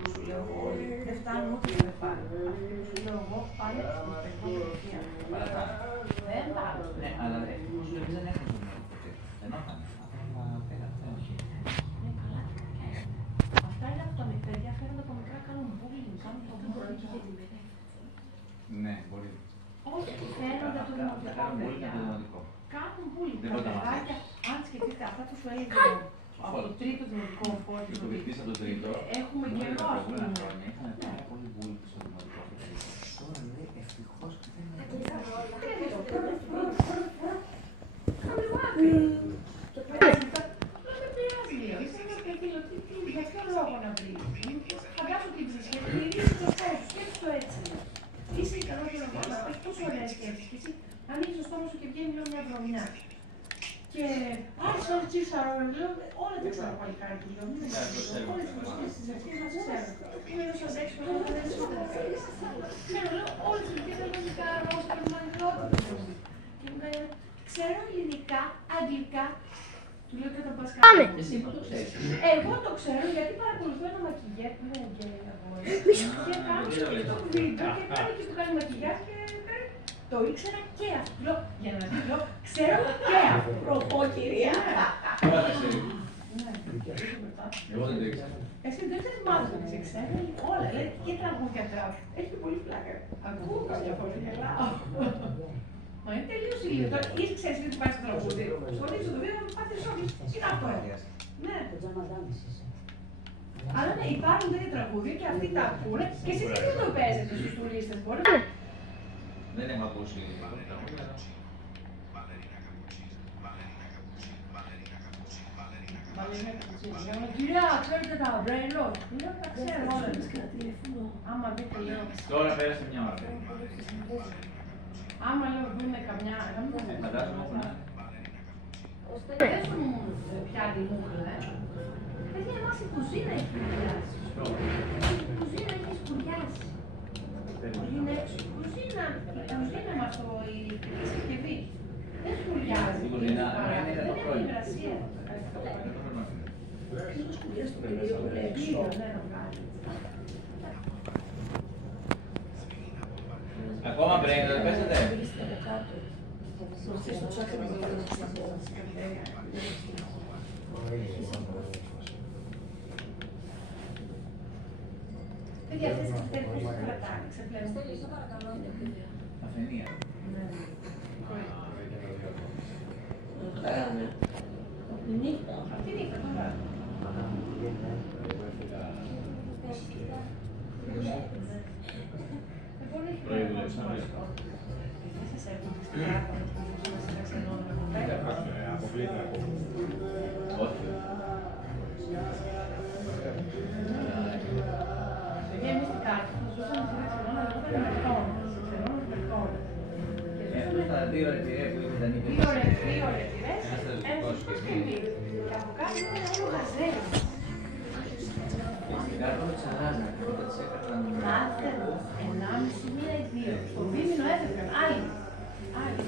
που σου λέω εγώ, δεν φτάνουν ούτε για πάνε. Αυτοί που σου λέω εγώ πάνε στην περιφέρεια. Δεν πάρω. Ναι, αλλά όμως εμείς δεν έχουμε το νέο ποτέ. Δεν είχαμε. Αυτά είναι από τα παιδιά, φαίνονται από μικρά, κάνουν bullying, κάνουν το πρωί και την μέρα. Ναι, μπορεί. Όχι, φαίνονται από το δημοτικό παιδιά. Κάνουν bullying. Τα παιδάκια, αν σκεφτείτε αυτά που σου έλεγα από το τρίτο δημοτικό φόρτι. Το βοηθήσει από το τρίτο. Έχουμε καιρό, ας πούμε. Είχαμε πάρα πολύ bullying στο δημοτικό φόρτι. Τώρα λέει ευτυχώς και δεν είναι. Για ποιο λόγο να βρει. Φαντάζομαι ότι τη σχετική το θες, σκέψου το έτσι. Είσαι ικανός για να πεις τόσο ωραίες σκέψεις και εσύ ανοίγεις το στόμα σου και βγαίνει μια βρωμιά. Και άρχισα να τσίξαρο, όλα τα ξέρω παλικάρι του, όλες τις μουσικές της αρχής μας ξέρω. Είμαι εδώ σαν 6 χρόνια, δεν ξέρω όλες τις μουσικές της μουσικά, ρόσα, περιμανικότητα. Και μου κάνει, ξέρω ελληνικά, αγγλικά. Του λέω και όταν πας κάτω. Εσύ που το ξέρεις. Εγώ το ξέρω γιατί παρακολουθώ ένα μακιγιάζ που είναι και αγόρι. Και κάνω και το βίντεο και κάνω και που κάνει μακιγιάζ και το ήξερα και αυτό. Λέω, για να δει, λέω, ξέρω και αυτό. Προπό, κυρία. Εγώ δεν το ήξερα. Εσύ δεν ξέρεις μάλλον να ξέρεις όλα. Λέει και τραγούδια τραπ. Έχει πολύ πλάκα. Ακούω κάποια φορά, γελάω. Μα είναι τελείως ηλίθιο. Τώρα ή ξέρεις ότι πάει στο τραγούδι. Σχολείσαι το βίντεο, πάτε σόκι. Τι είναι αυτό. Ναι. Αλλά ναι, υπάρχουν τέτοια τραγούδια και αυτοί τα ακούνε και εσείς δεν το παίζετε στους τουρίστες. Μπορείτε. Δεν έχω ακούσει. Κυρία, ξέρετε τα μπρέλο. Λέω τα ξέρω όλα. Άμα δείτε λέω. Τώρα πέρασε μια ώρα. Άμα λέω δούμε καμιά. Φαντάζομαι έχουν. Δεν σου μου πιάνει μούχλα. Παιδιά, εμάς η κουζίνα έχει σκουριάσει. Η κουζίνα έχει σκουριάσει. Κουζίνα μας η συσκευή. Δεν σκουριάζει. Δεν έχει υγρασία. Δεν σκουριάζει το παιδί, το έξω. Ακόμα break, δεν πέσατε. Παιδιά, αυτές τις τελικούς που κρατάνε, ξεπλένουν. Αφενία. Αυτή νύχτα τώρα. Δύο ρετυρές που ήταν οι Δύο ρετυρές, ένα στο σπίτι. Και από κάτω είναι όλο γαζέλο. Κάτω τσαράζα, τις έκαναν. Κάθε 1,5 μήνα ή 2. Στο Βίμηνο έφευγαν. Άλλοι. Άλλοι.